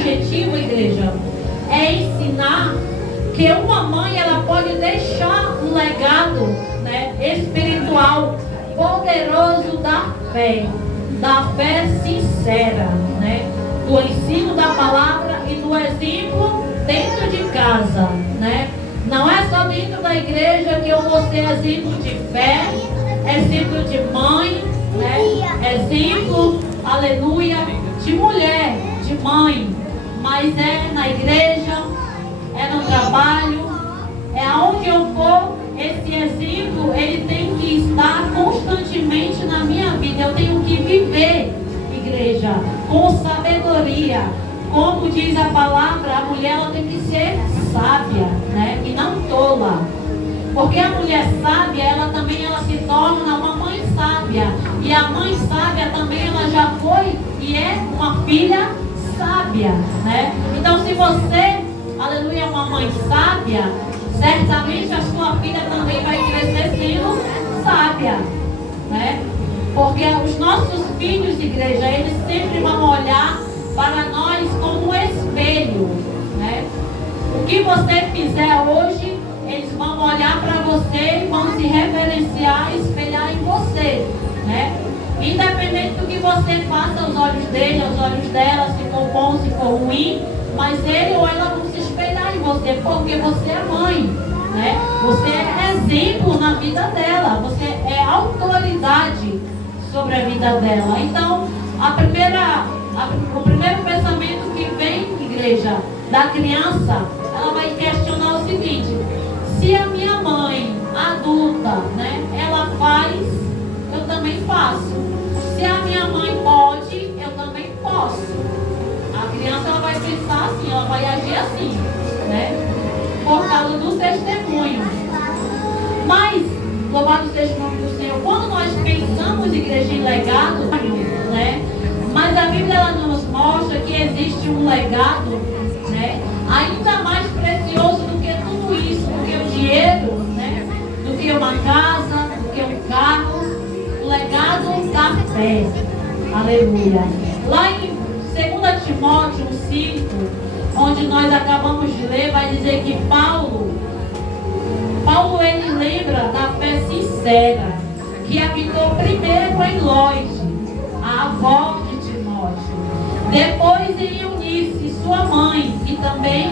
objetivo, igreja, é ensinar que uma mãe, ela pode deixar um legado, né, espiritual poderoso da fé sincera, né, do ensino da palavra e do exemplo dentro de casa, né? Não é só dentro da igreja que eu vou ser exemplo de fé, exemplo de mãe, né? Exemplo, aleluia, de mulher, de mãe, mas é na igreja, é no trabalho, é aonde eu for. Esse exemplo, ele tem que estar constantemente na minha vida. Eu tenho que viver, igreja, com sabedoria. Como diz a palavra, a mulher, ela tem que ser sábia, né? E não tola. Porque a mulher sábia, ela também se torna uma mãe sábia. E a mãe sábia também, ela já foi e é uma filha sábia, né? Então, se você, aleluia, é uma mãe sábia, certamente a sua filha também vai crescer sendo sábia, né? Porque os nossos filhos, igreja, eles sempre vão olhar para nós como espelho, né? O que você fizer hoje, eles vão olhar para você e vão se referenciar e espelhar em você, né? Independente do que você faça aos olhos dele, aos olhos dela, se for bom, se for ruim, mas ele ou ela vão se espelhar em você, porque você é mãe, né? Você é exemplo na vida dela, você é autoridade sobre a vida dela. Então, o primeiro pensamento que vem, igreja, da criança, ela vai questionar o seguinte: se a minha mãe adulta, né, ela faz, eu também faço. Se a minha mãe pode, eu também posso. A criança, ela vai pensar assim, ela vai agir assim, né, por causa do testemunho. Mas, louvado seja o nome do Senhor, quando nós pensamos, igreja, em legado, né, mas a Bíblia, ela nos mostra que existe um legado, né, ainda mais precioso do que tudo isso, do que o dinheiro, né, do que uma casa, do que um carro, o legado da fé. Aleluia. Lá em 2 Timóteo 5, onde nós acabamos de ler, vai dizer que Paulo ele lembra da fé sincera que habitou primeiro em Loide, a avó de Timóteo, depois em Eunice, sua mãe, e também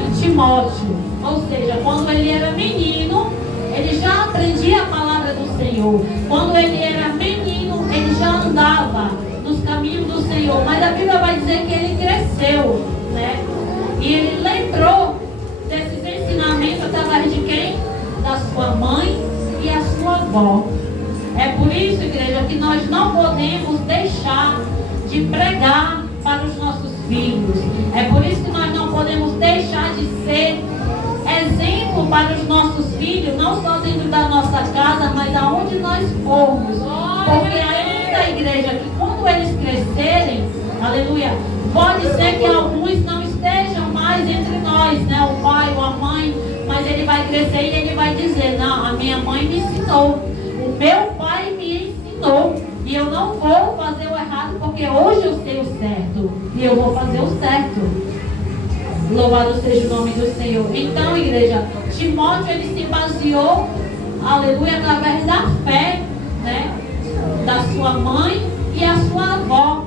em Timóteo. Ou seja, quando ele era menino, ele já aprendia a palavra do Senhor. Quando ele era menino, ele já andava nos caminhos do Senhor. Mas a Bíblia vai dizer que ele cresceu, né? E ele lembrou desses ensinamentos através de quem? Da sua mãe e a sua avó. É por isso, igreja, que nós não podemos deixar de pregar para os nossos filhos. É por isso que nós não podemos deixar de ser exemplo para os nossos filhos, não só dentro da nossa casa, mas aonde nós formos. Porque ainda, igreja, que quando eles crescerem, aleluia, pode ser que alguns não estejam mais entre nós, né? O pai ou a mãe, mas ele vai crescer e ele vai dizer: não, a minha mãe me ensinou, o meu pai me ensinou, e eu não vou fazer o errado, porque hoje eu sei o certo, e eu vou fazer o certo. Louvado seja o nome do Senhor. Então, igreja, Timóteo, ele se baseou, aleluia, através da fé, né, da sua mãe e a sua avó.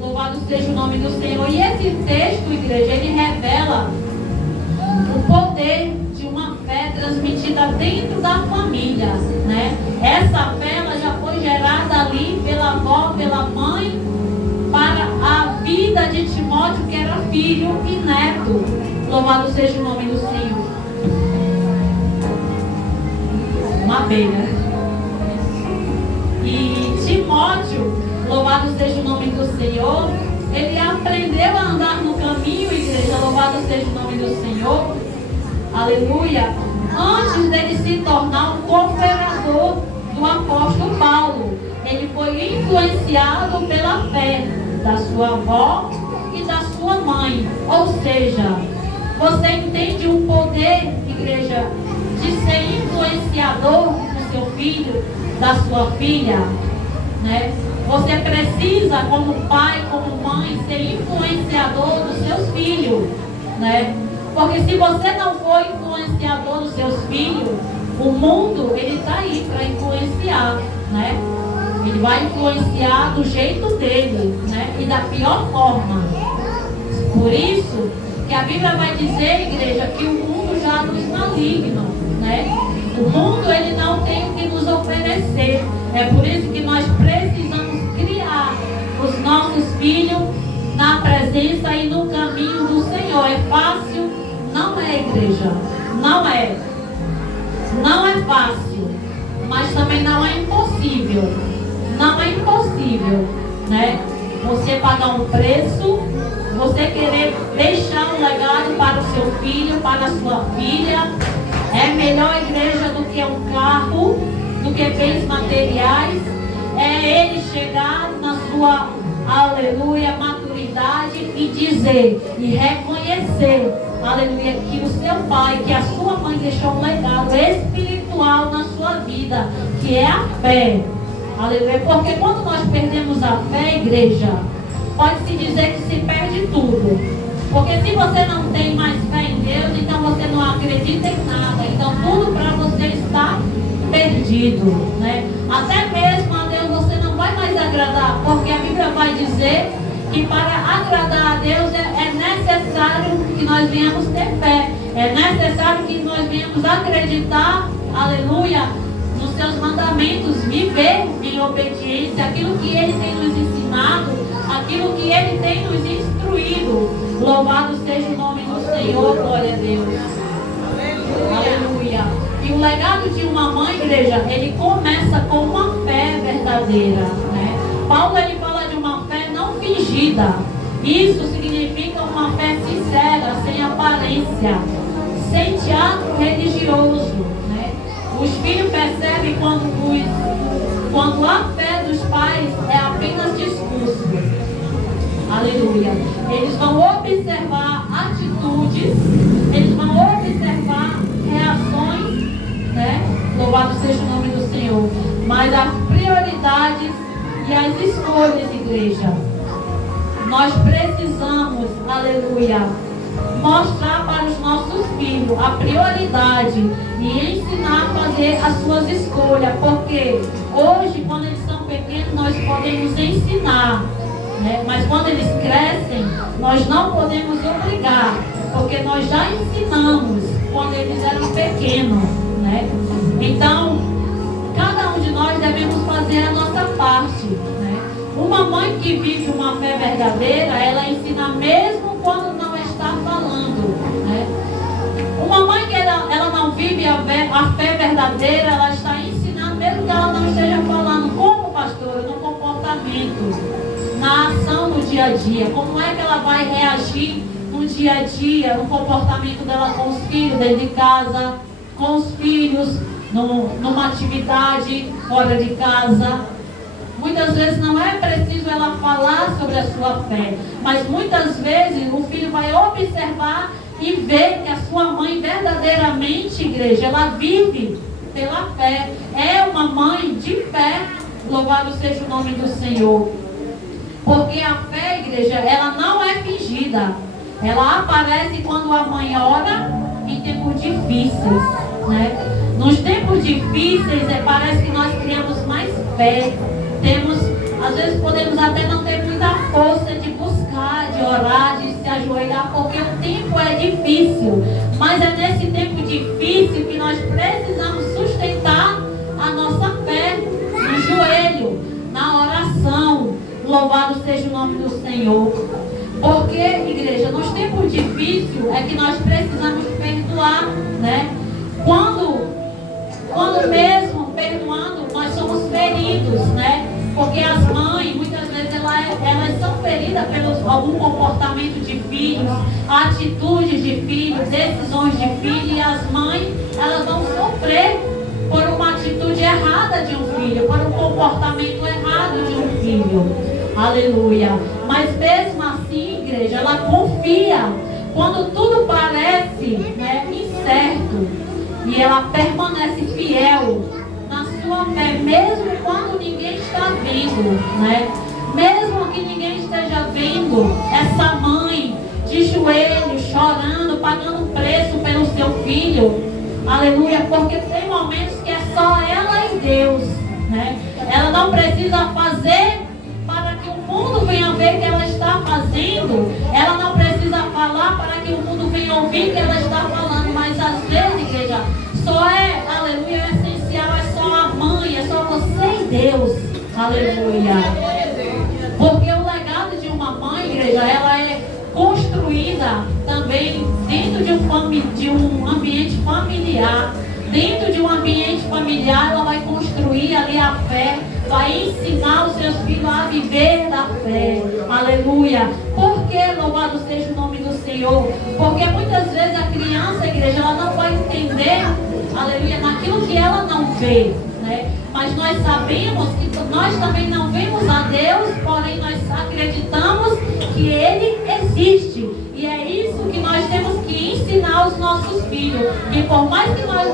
Louvado seja o nome do Senhor. E esse texto, igreja, ele revela o poder de uma fé transmitida dentro da família, né? Essa fé, ela já foi gerada ali pela avó, pela mãe, para a vida de Timóteo, que era filho e neto. Louvado seja o nome do Senhor. Uma abelha. E Timóteo, louvado seja o nome do Senhor, ele aprendeu a andar no caminho, igreja, louvado seja o nome do Senhor, aleluia, antes dele se tornar um cooperador do apóstolo Paulo. Ele foi influenciado pela fé da sua avó e da sua mãe. Ou seja, você entende o poder, igreja, de ser influenciador do seu filho, da sua filha, né? Você precisa, como pai, como mãe, ser influenciador né? Porque se você não for influenciador dos seus filhos, o mundo, ele está aí para influenciar, né? Ele vai influenciar do jeito dele, né? E da pior forma. Por isso que a Bíblia vai dizer, igreja, que o mundo já nos maligno, né? O mundo, ele não tem o que nos oferecer. É por isso que nós precisamos criar os nossos filhos na presença e no caminho do Senhor. É fácil? Não é, igreja. Não é. Não é fácil. Mas também não é impossível. Não é impossível, né? Você pagar um preço, você querer deixar um legado para o seu filho, para a sua filha. É melhor, igreja, do que um carro, do que bens materiais. É ele chegar na sua, aleluia, maturidade e dizer e reconhecer, aleluia, que o seu pai, que a sua mãe deixou um legado espiritual na sua vida, que é a fé. Aleluia. Porque quando nós perdemos a fé, igreja, pode-se dizer que se perde tudo. Porque se você não tem mais fé em Deus, então você não acredita em nada. Então tudo para você está perdido, né? Até mesmo a Deus você não vai mais agradar, porque a Bíblia vai dizer que para agradar a Deus é necessário que nós venhamos ter fé. É necessário que nós venhamos acreditar, aleluia, nos seus mandamentos, viver em obediência, aquilo que Ele tem nos ensinado, aquilo que Ele tem nos instruído. Louvado seja o nome do Senhor, glória a Deus. Aleluia. E o legado de uma mãe, igreja, ele começa com uma fé verdadeira, né? Paulo, ele fala de uma fé não fingida. Isso significa uma fé sincera, sem aparência, sem teatro religioso, né? Os filhos percebem quando a fé dos pais é apenas discurso. Aleluia. Eles vão observar atitudes, eles vão observar reações, né? Louvado seja o nome do Senhor. Mas as prioridades e as escolhas, igreja, nós precisamos, aleluia, mostrar para os nossos filhos a prioridade e ensinar a fazer as suas escolhas. Porque hoje, quando eles são pequenos, nós podemos ensinar. Mas quando eles crescem, nós não podemos obrigar, porque nós já ensinamos quando eles eram pequenos, né? Então, cada um de nós devemos fazer a nossa parte, né? Uma mãe que vive uma fé verdadeira, ela ensina mesmo quando não está falando, né? Uma mãe que ela não vive a fé verdadeira, ela está ensinando mesmo que ela não esteja falando. Como, pastora? No comportamento, na ação no dia a dia. Como é que ela vai reagir no dia a dia, no comportamento dela com os filhos, dentro de casa, com os filhos, numa atividade fora de casa. Muitas vezes não é preciso ela falar sobre a sua fé, mas muitas vezes o filho vai observar e ver que a sua mãe verdadeiramente, igreja, ela vive pela fé. É uma mãe de fé. Louvado seja o nome do Senhor. Porque a fé, igreja, ela não é fingida. Ela aparece quando a mãe ora em tempos difíceis, né? Nos tempos difíceis, parece que nós criamos mais fé. Às vezes podemos até não ter muita força de buscar, de orar, de se ajoelhar, porque o tempo é difícil. Mas é nesse tempo difícil que nós precisamos sustentar a nossa fé no joelho, na oração. Louvado seja o nome do Senhor. Porque, igreja, nos tempos difíceis é que nós precisamos perdoar, né? Quando mesmo perdoando, nós somos feridos, né? Porque as mães, muitas vezes, elas são feridas por algum comportamento de filhos, atitudes de filhos, decisões de filhos, e as mães, elas vão sofrer por uma atitude errada de um filho, por um comportamento errado de um filho. Aleluia. Mas mesmo assim, igreja, ela confia quando tudo parece, né, incerto, e ela permanece fiel na sua fé, mesmo quando ninguém está vendo, né? Mesmo que ninguém esteja vendo essa mãe de joelhos, chorando, pagando preço pelo seu filho. Aleluia, porque tem momentos que é só ela e Deus, né? Ela não precisa fazer para que o mundo venha ver que ela está fazendo. Ela não precisa falar para que o mundo venha ouvir que ela está falando. Mas às vezes, igreja, só é, aleluia, é essencial, é só a mãe, é só você e Deus. Aleluia. Porque o legado de uma mãe, igreja, ela é construída também dentro de um ambiente familiar. Dentro de um ambiente familiar, ela vai construir ali a fé, vai ensinar os seus filhos a viver da fé. Aleluia. Por que, louvado seja o nome do Senhor? Porque muitas vezes a criança, a igreja, ela não vai entender, aleluia, naquilo que ela não vê, né? Mas nós sabemos que nós também não vemos a Deus, porém nós acreditamos que Ele existe. E é isso que nós temos que ensinar aos nossos filhos. Que por mais que nós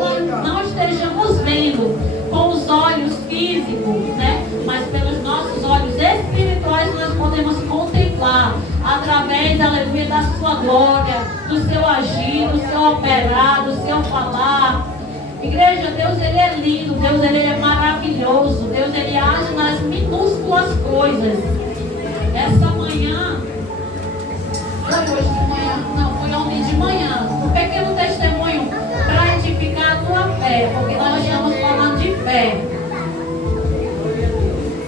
não estejamos vendo com os olhos físicos, né? Mas pelos nossos olhos espirituais nós podemos contemplar através, aleluia, da sua glória, do seu agir, do seu operar, do seu falar. Igreja, Deus ele é lindo, Deus ele é maravilhoso, Deus ele age nas minúsculas coisas. Essa manhã, foi hoje de manhã, não, foi ontem de manhã, um pequeno testemunho para edificar a tua fé, porque nós estamos falando de fé.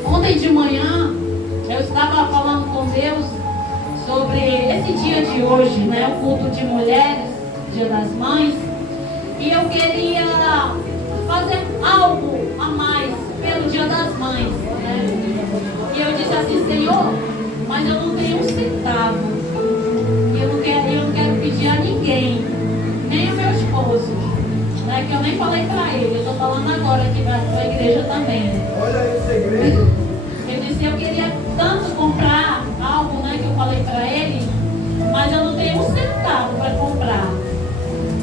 Ontem de manhã, eu estava falando com Deus sobre esse dia de hoje, né, o culto de mulheres, Dia das Mães. E eu queria fazer algo a mais pelo Dia das Mães, né? E eu disse assim, Senhor, mas eu não tenho um centavo. E eu não quero pedir a ninguém, nem ao meu esposo, né? Que eu nem falei para ele, eu estou falando agora aqui para a igreja também. Olha aí o segredo. Eu disse, eu queria tanto comprar algo, né? Que eu falei para ele, mas eu não tenho um centavo para comprar.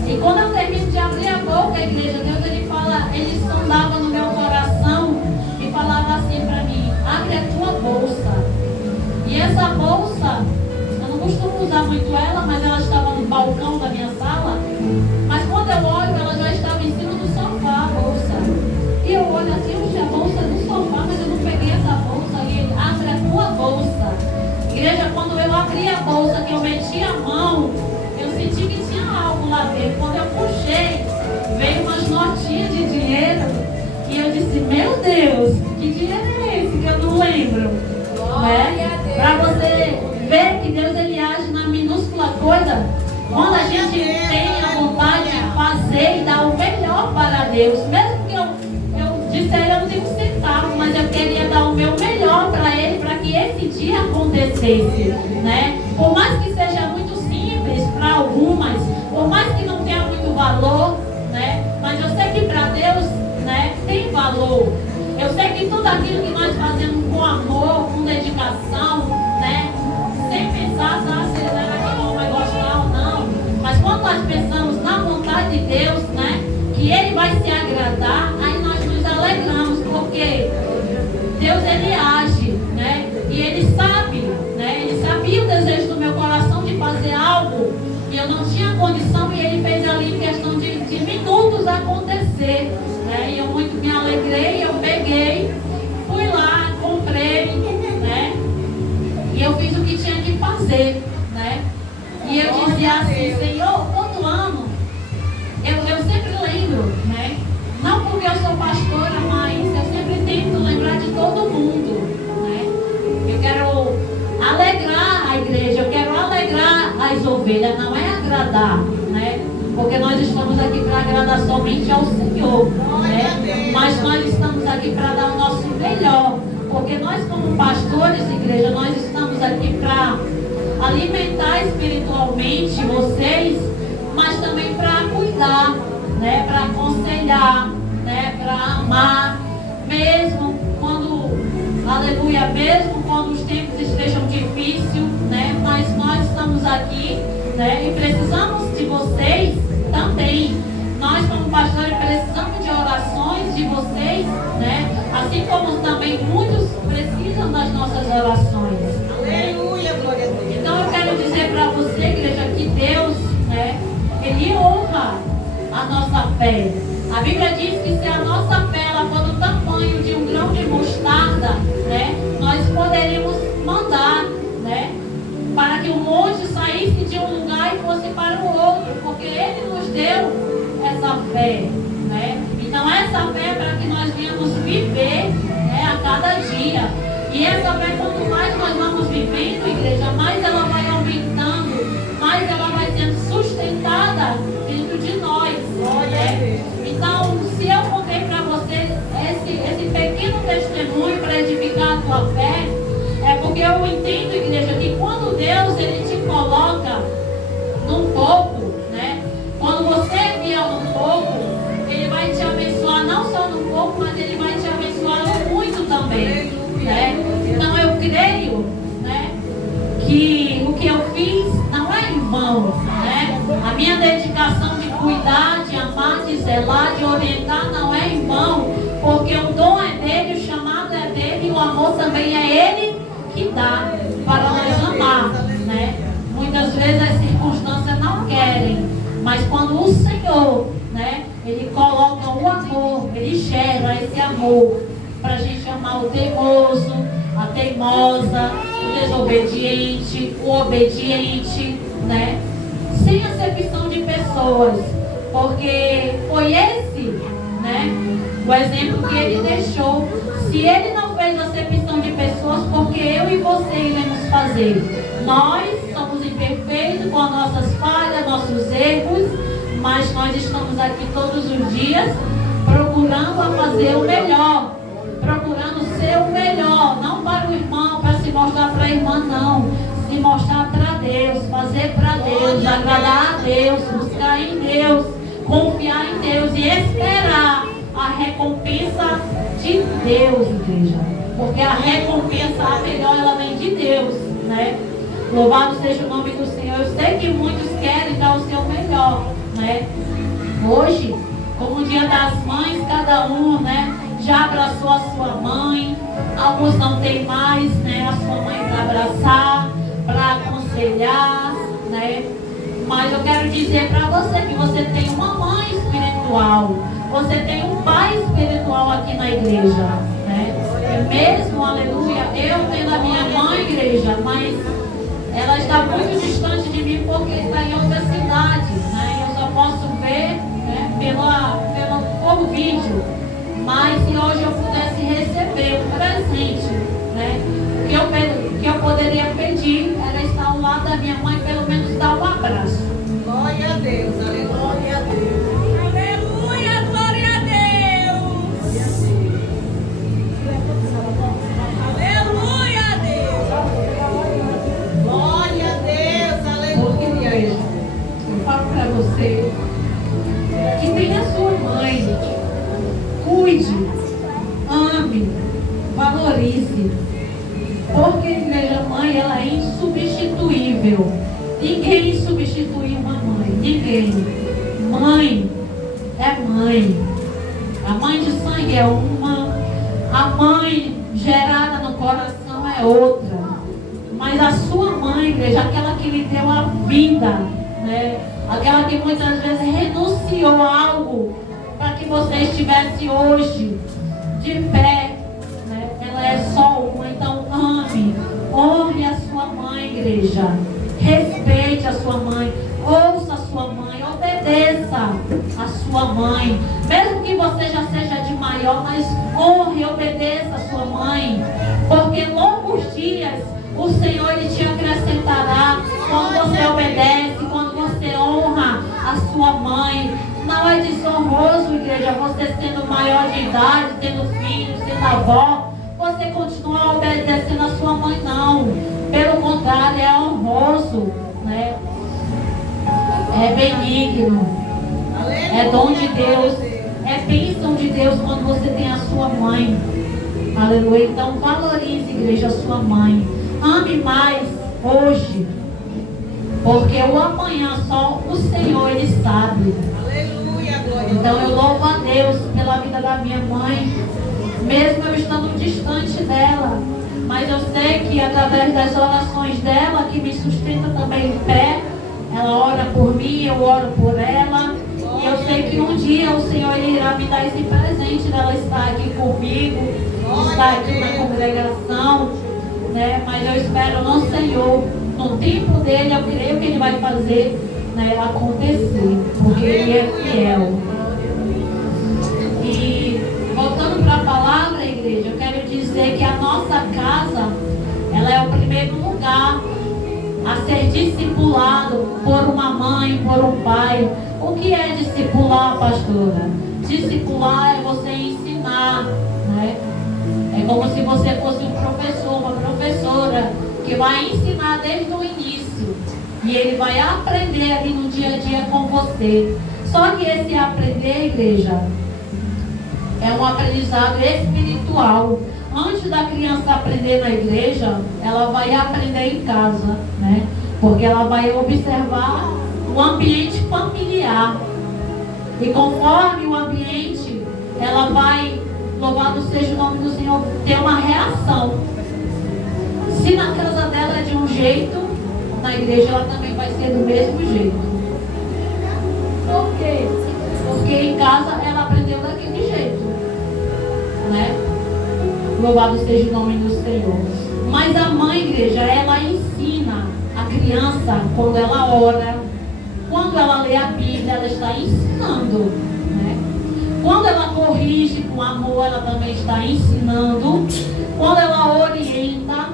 E quando eu termino de abrir a boca, a igreja, Deus ele fala, ele sondava no meu coração e falava assim para mim, abre a tua bolsa. E essa bolsa, eu não costumo usar muito ela, mas ela estava no balcão da minha sala. Mas quando eu olho, ela já estava em cima do sofá, a bolsa. E eu olho assim, a bolsa no sofá, mas eu não peguei essa bolsa. E ele, abre a tua bolsa. Igreja, quando eu abri a bolsa, que eu meti a mão, eu senti que tinha algo lá dentro. Quando eu puxei, veio umas notinhas de dinheiro. E eu disse, meu Deus, que dinheiro é esse que eu não lembro? Né? Para você ver que Deus ele age na minúscula coisa. Quando a gente tem a vontade de fazer e dar o melhor para Deus. Mesmo que eu disser, eu não tenho um centavo, mas eu queria dar o meu melhor para Ele, para que esse dia acontecesse, né? Por mais que seja muito simples para algumas, por mais que não tenha muito valor, né? Mas eu sei que para Deus, né, tem valor. Eu sei que tudo aquilo que nós fazemos com amor, com dedicação, né? Sem pensar, será que o irmão vai gostar ou não? Mas quando nós pensamos na vontade de Deus, né? Que Ele vai se agradar, aí nós nos alegramos, porque Deus ele age, né? E Ele sabe, né? Ele sabia o desejo do meu coração de fazer algo e eu não tinha condição e Ele fez ali em questão de minutos acontecer, né? E eu muito me alegrei, eu peguei, fui lá, comprei, né? E eu fiz o que tinha que fazer, né? E eu dizia assim, Senhor, todo ano, eu sempre lembro, né? Não porque eu sou pastora, mas eu sempre tento lembrar de todo mundo, né? Eu quero alegrar a igreja, eu quero alegrar as ovelhas, não é agradar, né? Porque nós estamos aqui para agradar somente ao Senhor, né? Mas nós estamos aqui para dar o nosso melhor, porque nós como pastores de igreja, nós estamos aqui para alimentar espiritualmente vocês, mas também para cuidar, né? Para aconselhar, né? Para amar, mesmo quando, aleluia, mesmo quando os tempos estejam difíceis, né? Mas nós estamos aqui, né? E precisamos de vocês também. Nós como pastores precisamos de orações de vocês, né? Assim como também muitos precisam das nossas orações. Aleluia, glória a Deus. Então eu quero dizer para você, igreja, que Deus a nossa fé. A Bíblia diz que se a nossa fé ela for do tamanho de um grão de mostarda, né, nós poderíamos mandar, né, para que o monte saísse de um lugar e fosse para o outro, porque Ele nos deu essa fé, né? Então essa fé é para que nós venhamos viver, né, a cada dia. E essa fé, quanto mais nós vamos vivendo, igreja, mais ela vai aumentando, mais ela vai sendo sustentada dentro de nós, né? Então, se eu contei para vocês esse pequeno testemunho para edificar a tua fé, é porque eu entendo, igreja, que quando Deus ele te coloca num pouco, né? Quando você vier num pouco, Ele vai te abençoar não só num pouco, mas Ele vai te abençoar no muito também, né? Então eu creio, né, que o que eu fiz não é em vão, né? A minha dedicação de cuidar, de amar, de zelar, de orientar não é em vão, porque o dom é dele, o chamado é dele e o amor também é ele que dá para nós amar, né? Muitas vezes as circunstâncias não querem, mas quando o Senhor, né, Ele coloca o amor, Ele gera esse amor para a gente amar o teimoso, a teimosa, o desobediente, o obediente, né? Sem acepção de pessoas, porque foi esse, né, o exemplo que Ele deixou. Se Ele não fez acepção de pessoas, porque eu e você iremos fazer? Nós somos imperfeitos com as nossas falhas, nossos erros, mas nós estamos aqui todos os dias procurando a fazer o melhor, procurando ser o melhor, não para o irmão, para se mostrar para a irmã, não. Se mostrar para Deus, fazer para Deus, agradar a Deus, buscar em Deus, confiar em Deus e esperar a recompensa de Deus, igreja. Porque a recompensa, a melhor, ela vem de Deus, né? Louvado seja o nome do Senhor. Eu sei que muitos querem dar o seu melhor, né? Hoje, como o Dia das Mães, cada um, né, já abraçou a sua mãe. Alguns não tem mais, né, a sua mãe para abraçar, para aconselhar, né? Mas eu quero dizer para você que você tem uma mãe espiritual, você tem um pai espiritual aqui na igreja, né? É mesmo, aleluia, eu tendo a minha mãe, igreja, mas ela está muito distante de mim porque está em outra cidade, né? Eu só posso ver, né, por vídeo. Mas se hoje eu pudesse receber um presente, né, que eu poderia pedir, era estar ao lado da minha mãe, pelo menos dar um abraço. Glória a Deus, aleluia a Deus. Aleluia, glória a Deus. Aleluia a Deus. Glória a Deus, Porque, aleluia. igreja, eu falo para você que tem a sua mãe, cuide, ame, valorize. Porque a igreja mãe, ela é insubstituível. Ninguém substitui uma mãe, ninguém. Mãe é mãe. A mãe de sangue é uma, a mãe gerada no coração é outra. Mas a sua mãe, igreja, aquela que lhe deu a vida, né? Aquela que muitas vezes renunciou a algo para que você estivesse hoje de pé, né? Ela é só uma. Então ame, honre a sua mãe, igreja. Respeite a sua mãe, ouça a sua mãe, obedeça a sua mãe. Mesmo que você já seja de maior, mas honre e obedeça a sua mãe. Porque longos dias o Senhor Ele te acrescentará quando você obedece, quando você honra a sua mãe. Não é desonroso, igreja, você sendo maior de idade, tendo filho, sendo avó, você continua obedecendo a sua mãe, não. Pelo contrário, é honroso, né? É benigno, é dom de Deus, é bênção de Deus quando você tem a sua mãe. Aleluia. Então valorize, igreja, a sua mãe. Ame mais hoje, porque o amanhã só o Senhor Ele sabe. Aleluia, glória. Então eu louvo a Deus pela vida da minha mãe, mesmo eu estando distante dela. Mas eu sei que através das orações dela, que me sustenta também em pé, ela ora por mim, eu oro por ela. E eu sei que que um dia o Senhor irá me dar esse presente dela estar aqui comigo, estar aqui na congregação, né? Mas eu espero no Senhor, no tempo dele, eu creio que ele vai fazer, né, acontecer, porque ele é fiel. E voltando para a palavra, igreja, eu quero dizer que a nossa casa, ela é o primeiro lugar a ser discipulado por uma mãe, por um pai. O que é discipular, pastora? Discipular é você ensinar, né? É como se você fosse um professor, uma professora, que vai ensinar desde o início. E ele vai aprender ali no dia a dia com você. Só que esse aprender, igreja, é um aprendizado espiritual. Antes da criança aprender na igreja, ela vai aprender em casa, né? Porque ela vai observar o ambiente familiar. E conforme o ambiente, ela vai, louvado seja o nome do Senhor, ter uma reação. Se na casa dela é de um jeito, na igreja ela também vai ser do mesmo jeito. Por quê? Porque em casa ela aprendeu daquele jeito, né? Louvado seja o nome do Senhor. Mas a mãe, igreja, ela ensina a criança quando ela ora, quando ela lê a Bíblia, ela está ensinando, né? Quando ela corrige com amor, ela também está ensinando. Quando ela orienta,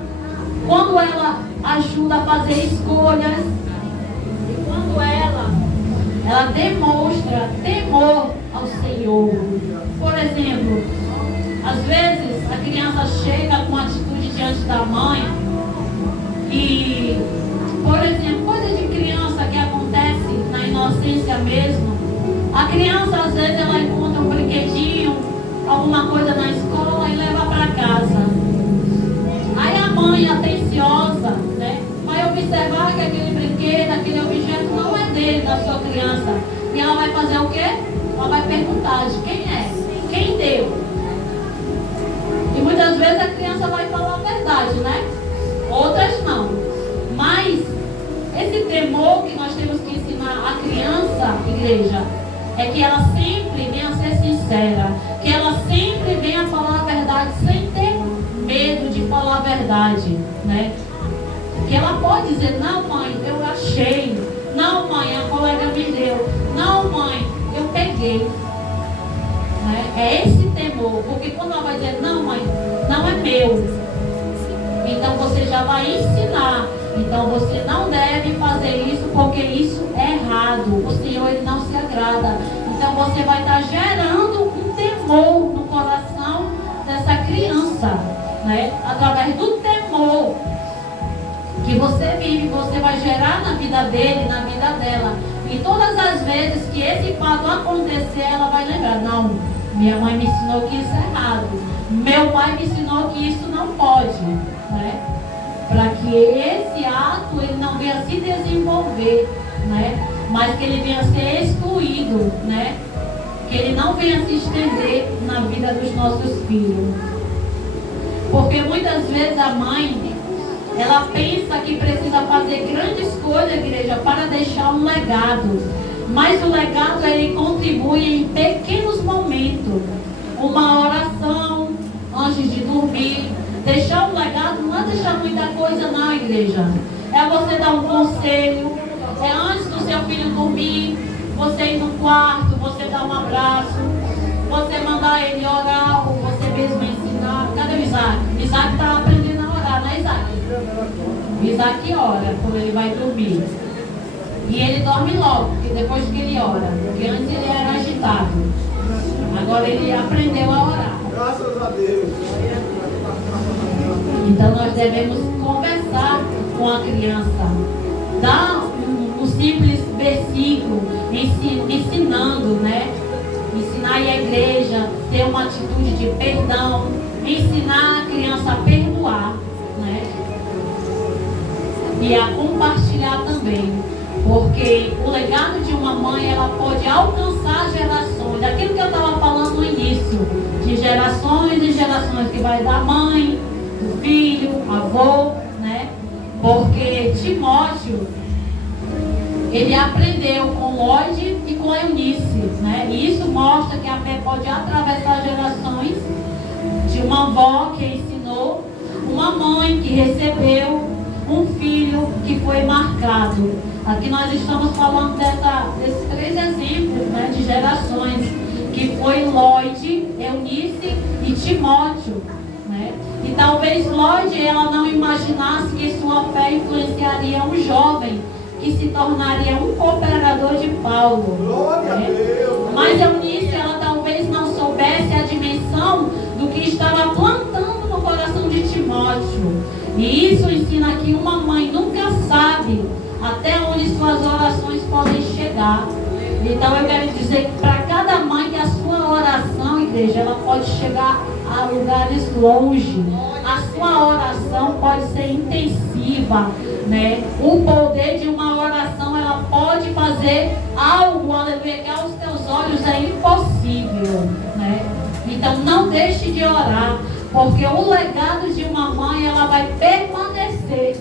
quando ela ajuda a fazer escolhas, e quando ela demonstra temor ao Senhor. Por exemplo, às vezes a criança chega com atitude diante da mãe e, por exemplo, coisa de criança que acontece na inocência mesmo. A criança às vezes ela encontra um brinquedinho, alguma coisa na escola e leva para casa. Aí a mãe atenciosa, né, vai observar que aquele brinquedo, aquele objeto não é dele, da sua criança. E ela vai fazer o quê? Ela vai perguntar de quem é, quem deu. E muitas vezes a criança vai falar a verdade, né? Outras não. Mas esse temor que nós temos que ensinar a criança, igreja, é que ela sempre venha a ser sincera, que ela sempre venha a falar a verdade sem ter medo de falar a verdade, né? Que ela pode dizer, não mãe, eu achei, não mãe, a colega me deu, não mãe, eu peguei. Né? É esse temor, porque quando ela vai dizer, não mãe, não é meu, então você já vai ensinar, então você não deve fazer isso porque isso é errado, o Senhor ele não se agrada. Então você vai estar gerando um temor no coração dessa criança, né? Através do temor que você vive, você vai gerar na vida dele, na vida dela. E todas as vezes que esse fato acontecer, ela vai lembrar, não, minha mãe me ensinou que isso é errado, meu pai me ensinou que isso não pode, né? Para que esse ato ele não venha se desenvolver, né? Mas que ele venha ser excluído, né? Que ele não venha se estender na vida dos nossos filhos. Porque muitas vezes a mãe, ela pensa que precisa fazer grandes coisas, igreja, para deixar um legado. Mas o legado, ele contribui em pequenos momentos. Uma oração antes de dormir. Deixar um legado não é deixar muita coisa não, igreja. É você dar um conselho. É antes do seu filho dormir, você ir no quarto, você dar um abraço, você mandar ele orar, ou você mesmo ensinar. Cadê o Isaac? Isaac está aprendendo a orar, né, Isaac? Isaac ora quando ele vai dormir. E ele dorme logo, depois que ele ora. Porque antes ele era agitado. Agora ele aprendeu a orar. Graças a Deus. Então nós devemos conversar com a criança. Dar um simples versículo, ensinando, né? Ensinar a igreja, ter uma atitude de perdão. Ensinar a criança a perdoar, né? E a compartilhar também. Porque o legado de uma mãe, ela pode alcançar gerações. Daquilo que eu estava falando no início. De gerações e gerações, que vai da mãe, do filho, avô, né? Porque Timóteo, ele aprendeu com Lloyd e com Eunice, né? E isso mostra que a fé pode atravessar gerações, de uma avó que ensinou, uma mãe que recebeu, um filho que foi marcado. Aqui nós estamos falando desses 3 exemplos, né, de gerações, que foi Lloyd, Eunice e Timóteo, né? E talvez Lloyd, ela não imaginasse que sua fé influenciaria um jovem que se tornaria um cooperador de Paulo, né? Mas Eunice, ela talvez não soubesse a dimensão do que estava plantando no coração de Timóteo. E isso ensina que uma mãe nunca sabe até onde suas orações podem chegar. Então eu quero dizer que para cada mãe que a sua oração, igreja, ela pode chegar a lugares longe. A sua oração pode ser intensiva, né? O poder de uma oração, ela pode fazer algo, aleluia, que aos teus olhos é impossível, né? Então não deixe de orar, porque o legado de uma mãe, ela vai permanecer,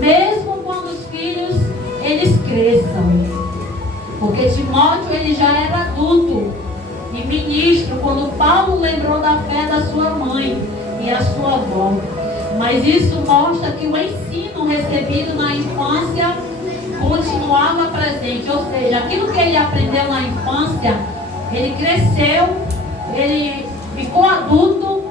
mesmo quando os filhos, eles cresçam. Porque Timóteo, ele já era adulto e ministro quando Paulo lembrou da fé da sua mãe e a sua avó. Mas isso mostra que o ensino recebido na infância continuava presente. Ou seja, aquilo que ele aprendeu na infância, ele cresceu, ele ficou adulto,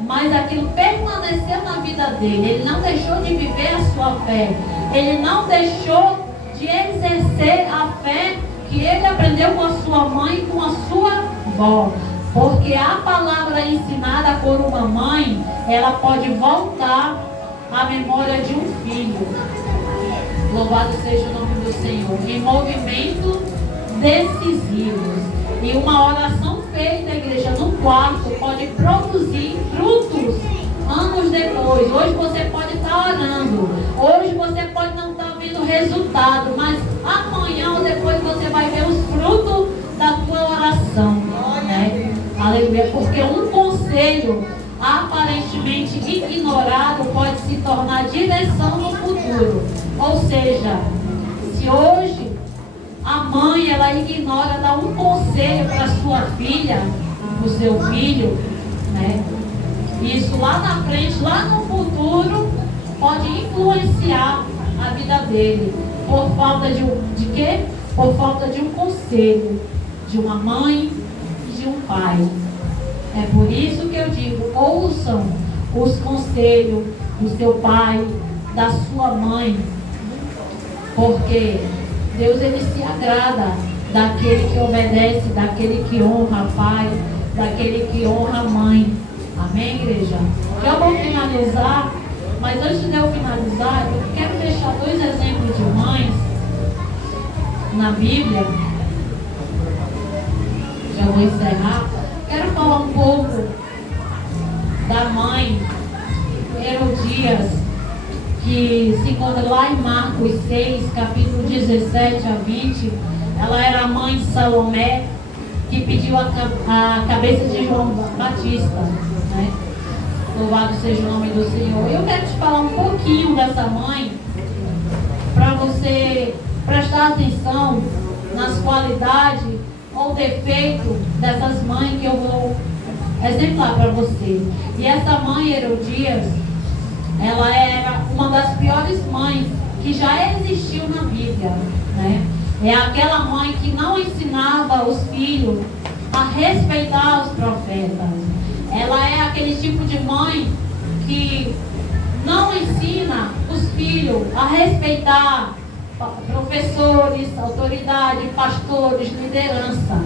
mas aquilo permaneceu na vida dele. Ele não deixou de viver a sua fé. Ele não deixou de exercer a fé que ele aprendeu com a sua mãe e com a sua avó. Porque a palavra ensinada por uma mãe, ela pode voltar à memória de um filho. Louvado seja o nome do Senhor. Em movimentos decisivos. E uma oração feita, igreja, no quarto, pode produzir frutos anos depois. Hoje você pode estar orando. Hoje você pode não estar vendo resultado. Mas amanhã ou depois você vai ver os frutos da tua oração. Né? Aleluia. Porque um conselho aparentemente ignorado pode se tornar direção no futuro. Ou seja, se hoje a mãe, ela ignora dar um conselho para sua filha, para o seu filho, né? Isso lá na frente, lá no futuro, pode influenciar a vida dele. Por falta de quê? Por falta de um conselho de uma mãe e de um pai. É por isso que eu digo, ouçam os conselhos do seu pai, da sua mãe. Porque Deus, ele se agrada daquele que obedece, daquele que honra pai, daquele que honra mãe. Amém, igreja? Eu vou finalizar, mas antes de eu finalizar, eu quero deixar 2 exemplos de mães na Bíblia. Já vou encerrar. Quero falar um pouco da mãe Herodias, que se encontra lá em Marcos 6, capítulo 17 a 20. Ela era a mãe de Salomé, que pediu a cabeça de João Batista, né? Louvado seja o nome do Senhor. Eu quero te falar um pouquinho dessa mãe, para você prestar atenção nas qualidades ou defeitos dessas mães que eu vou exemplar para você. E essa mãe Herodias, ela era uma das piores mães que já existiu na Bíblia, né? É aquela mãe que não ensinava os filhos a respeitar os profetas. Ela é aquele tipo de mãe que não ensina os filhos a respeitar professores, autoridade, pastores, liderança.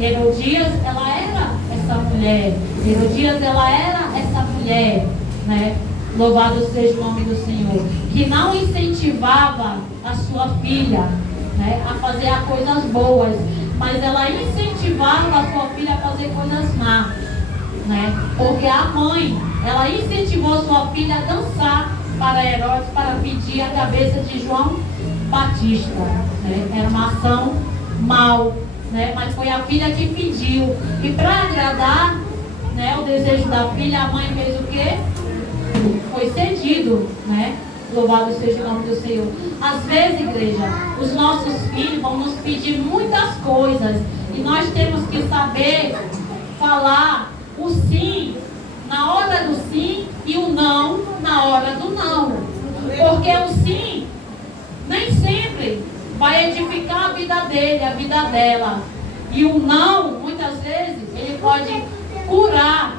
Herodias, ela era essa mulher. Herodias, ela era essa mulher, né? Louvado seja o nome do Senhor. Que não incentivava a sua filha, né, a fazer as coisas boas, mas ela incentivava a sua filha a fazer coisas más, né? Porque a mãe, ela incentivou sua filha a dançar para Herodes, para pedir a cabeça de João Batista, né? Era uma ação mal, né? Mas foi a filha que pediu. E para agradar, né, o desejo da filha, a mãe fez o quê? Foi cedido, né? Louvado seja o nome do Senhor. Às vezes, igreja, os nossos filhos vão nos pedir muitas coisas. E nós temos que saber falar o sim na hora do sim e o não na hora do não. Porque o sim nem sempre vai edificar a vida dele, a vida dela. E o não, muitas vezes, ele pode curar.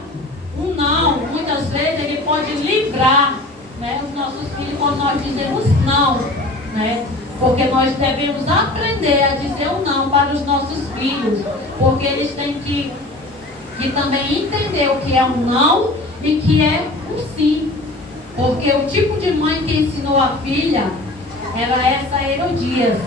O não, muitas vezes, ele pode livrar, né, os nossos filhos quando nós dizemos não, né? Porque nós devemos aprender a dizer o não para os nossos filhos. Porque eles têm que também entender o que é um não e que é um sim. Porque o tipo de mãe que ensinou a filha era essa Herodias.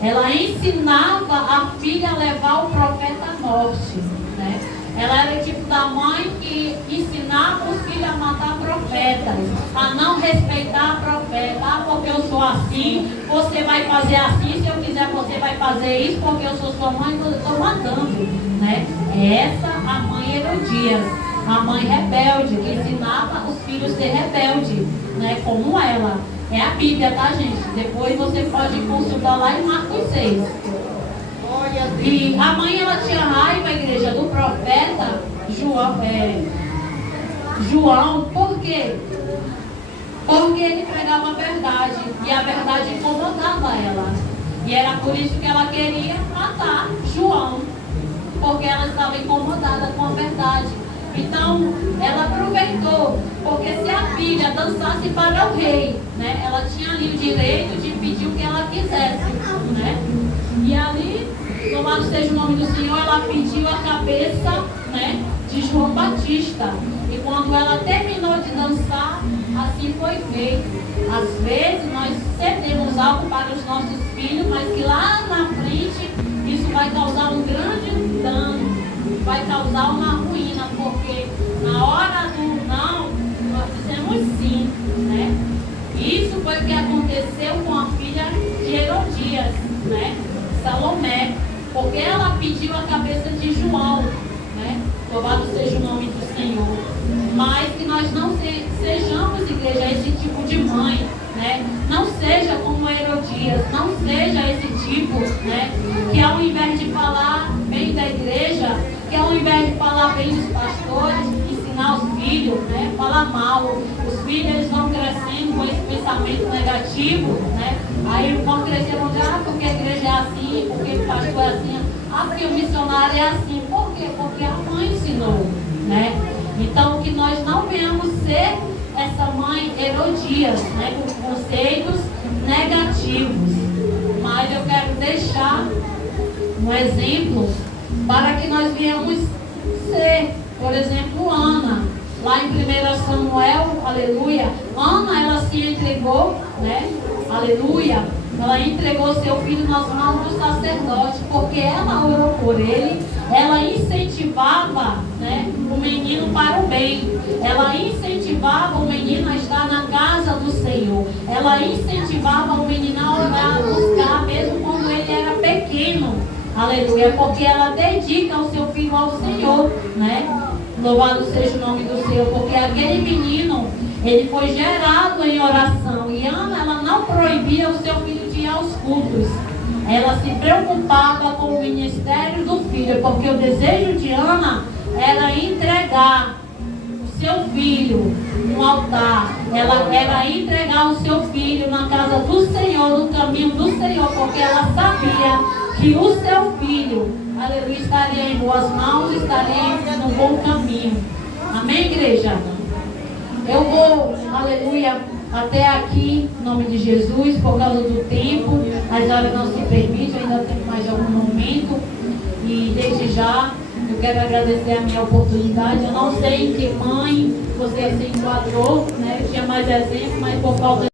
Ela ensinava a filha a levar o profeta à morte, né? Ela era o tipo da mãe que ensinava os filhos a matar profetas, a não respeitar profeta. Ah, porque eu sou assim, você vai fazer assim, se eu quiser você vai fazer isso, porque eu sou sua mãe, eu estou matando, né? Essa a mãe Herodias, a mãe rebelde, que ensinava os filhos a ser rebelde, né? Como ela. É a Bíblia, tá, gente? Depois você pode consultar lá em Marcos 6. E a mãe, ela tinha raiva, a igreja, do profeta João. Por quê? Porque ele pregava a verdade. E a verdade incomodava ela. E era por isso que ela queria matar João. Porque ela estava incomodada com a verdade. Então, ela aproveitou, porque se a filha dançasse para o rei, né, ela tinha ali o direito de pedir o que ela quisesse, né? E ali, louvado seja o nome do Senhor, ela pediu a cabeça, né, de João Batista. E quando ela terminou de dançar, assim foi feito. Às vezes, nós cedemos algo para os nossos filhos, mas que lá na frente, isso vai causar um grande dano. Vai causar uma ruína, porque na hora do não, nós dizemos sim, né? Isso foi o que aconteceu com a filha de Herodias, né? Salomé, porque ela pediu a cabeça de João, né? Louvado seja o nome do Senhor. Mas que nós não sejamos, igreja, esse tipo de mãe, né? Não seja como Herodias, não seja esse tipo, né? Que ao invés de falar bem da igreja, que ao invés de falar bem dos pastores, ensinar os filhos, né? Falar mal. Os filhos, eles vão crescendo com esse pensamento negativo, né? Aí vão crescer, vão dizer, ah, porque a igreja é assim, porque o pastor é assim, ah, porque o missionário é assim. Por quê? Porque a mãe ensinou, né? Então, que nós não venhamos ser essa mãe Herodias, né? Com conceitos negativos. Mas eu quero deixar um exemplo para que nós venhamos ser, por exemplo, Ana. Lá em 1 Samuel, aleluia, Ana, ela se entregou, né? Aleluia. Ela entregou seu filho nas mãos do sacerdote, porque ela orou por ele, ela incentivava, né, o menino para o bem, ela incentivava o menino a estar na casa do Senhor, ela incentivava o menino a orar, a buscar, mesmo quando ele era pequeno, aleluia, porque ela dedica o seu filho ao Senhor, né? Louvado seja o nome do Senhor, porque aquele menino, ele foi gerado em oração, e Ana, ela não proibia o seu filho de ir aos cultos. Ela se preocupava com o ministério do filho, porque o desejo de Ana era entregar o seu filho no altar. Ela era entregar o seu filho na casa do Senhor, no caminho do Senhor, porque ela sabia que o seu filho, aleluia, estaria em boas mãos, estaria no bom caminho. Amém, igreja? Eu vou, aleluia, até aqui, em nome de Jesus, por causa do tempo. As horas não se permitem, ainda tem mais algum momento. E desde já, eu quero agradecer a minha oportunidade. Eu não sei em que mãe você se enquadrou, né? Eu tinha mais exemplo, mas por causa